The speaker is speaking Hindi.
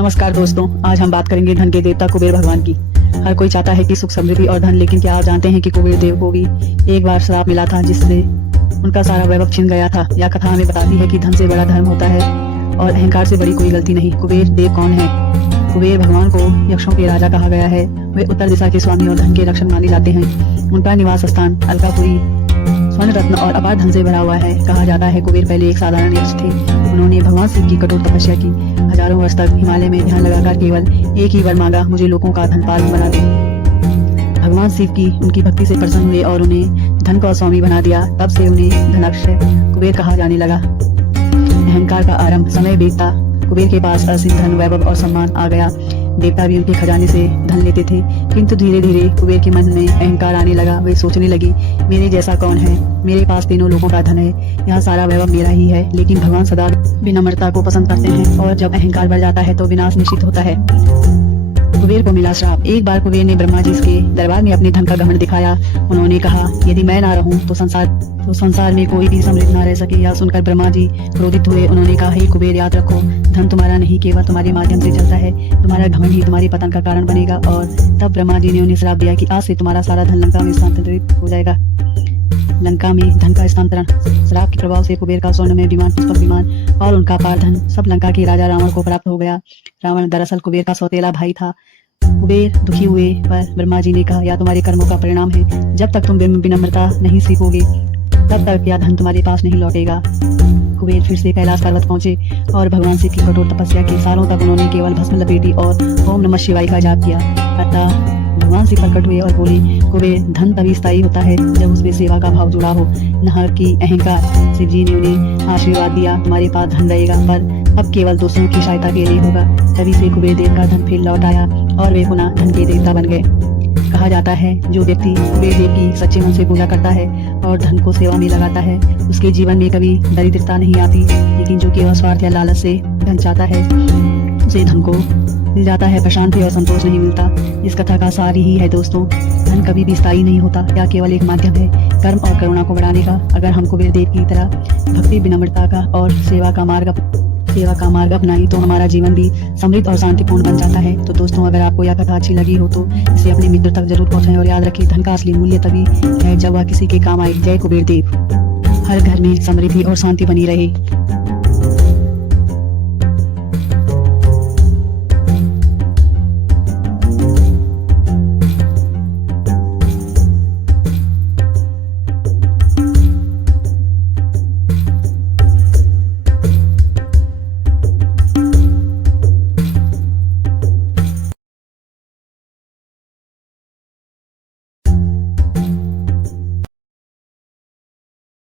नमस्कार दोस्तों, आज हम बात करेंगे धन के देवता कुबेर भगवान की। हर कोई चाहता है कि सुख समृद्धि और धन, लेकिन क्या आप जानते हैं कि कुबेर देव को भी एक बार श्राप मिला था जिससे उनका सारा वैभव छिन गया था। यह कथा हमें बताती है कि धन से बड़ा धर्म होता है और अहंकार से बड़ी कोई गलती नहीं। कुबेर देव कौन है? कुबेर भगवान को यक्षों के राजा कहा गया है। वे उत्तर दिशा के स्वामी और धन के रक्षक माने जाते हैं। उनका निवास स्थान अलकापुरी स्वर्ण रत्न और अपार धन से भरा हुआ है। कहा जाता है कुबेर पहले एक साधारण यक्ष थे। उन्होंने भगवान शिव की कठोर तपस्या की। हजारों वर्ष तक हिमालय में ध्यान लगाकर केवल एक ही वर मांगा, मुझे लोगों का धनपाल बना दे। भगवान शिव की उनकी भक्ति से प्रसन्न हुए और उन्हें धन का स्वामी बना दिया। तब से उन्हें धनाक्षय कुबेर कहा जाने लगा। अहंकार का आरंभ। समय बीतता कुबेर के पास असीम धन, वैभव और सम्मान आ गया। देवता भी उनके खजाने से धन लेते थे, किंतु धीरे धीरे कुबेर के मन में अहंकार आने लगा। वे सोचने लगी, मेरे जैसा कौन है? मेरे पास तीनों लोगों का धन है, यह सारा वैभव मेरा ही है। लेकिन भगवान सदा विनम्रता को पसंद करते हैं और जब अहंकार बढ़ जाता है तो विनाश निश्चित होता है। कुबेर को मिला श्राप। एक बार कुबेर ने ब्रह्मा जी के दरबार में अपने धन का घमंड दिखाया। उन्होंने कहा, यदि मैं ना रहूं तो संसार में कोई भी समृद्ध ना रह सके। यह सुनकर ब्रह्मा जी क्रोधित हुए। उन्होंने कहा, हे कुबेर, याद रखो, धन तुम्हारा नहीं, केवल तुम्हारे माध्यम से चलता है। तुम्हारा घमंड ही तुम्हारे पतन का कारण बनेगा। और तब ब्रह्मा जी ने उन्हें श्राप दिया कि आज से तुम्हारा सारा धन लंका में स्थानांतरित हो जाएगा। लंका में धन का स्थानांतरण। श्राप के प्रभाव से कुबेर का स्वर्णमय विमान, पुष्पक विमान और उनका अपार धन सब लंका के राजा रावण को प्राप्त हो गया। रावण दरअसल कुबेर का सौतेला भाई था। कुबेर दुखी हुए, पर ब्रह्मा जी ने कहा, यह तुम्हारे कर्मों का परिणाम है। जब तक तुम विनम्रता नहीं सीखोगे तब तक यह धन तुम्हारे पास नहीं लौटेगा। कुबेर फिर से कैलाश पर्वत पहुंचे और भगवान शिव की कठोर तपस्या की। सालों तक उन्होंने केवल भस्म लपेटी और ओम नमः शिवाय का जाप किया। अतः भगवान शिव प्रकट हुए और बोले, कुबेर, धन तभी स्थायी होता है जब उसमें सेवा का भाव जुड़ा हो, न कि अहंकार। शिव जी ने उन्हें आशीर्वाद दिया, तुम्हारे पास धन रहेगा, पर अब केवल दूसरों की सहायता के लिए होगा। तभी से कुबेर देव का धन फिर लौट आया और वे पुनः धन के देवता बन गए। कहा जाता है, जो व्यक्ति कुबेर देव की सच्चे मन से पूजा करता है और धन को सेवा में लगाता है, उसके जीवन में कभी दरिद्रता नहीं आती। लेकिन जो केवल स्वार्थ या लालच से धन चाहता है, उसे धन को मिल जाता है, पर शांति और संतोष नहीं मिलता। इस कथा का सार यही है दोस्तों, धन कभी भी स्थायी नहीं होता। यह केवल एक माध्यम है कर्म और करुणा को बढ़ाने का। अगर हम कुबेर देव की तरह भक्ति, विनम्रता का और सेवा का मार्ग अपनाई तो हमारा जीवन भी समृद्ध और शांतिपूर्ण बन जाता है। तो दोस्तों, अगर आपको यह कथा अच्छी लगी हो तो इसे अपने मित्र तक जरूर पहुंचाएं और याद रखें, धन का असली मूल्य तभी है जब वह किसी के काम आए। जय कुबेर देव। हर घर में समृद्धि और शांति बनी रहे।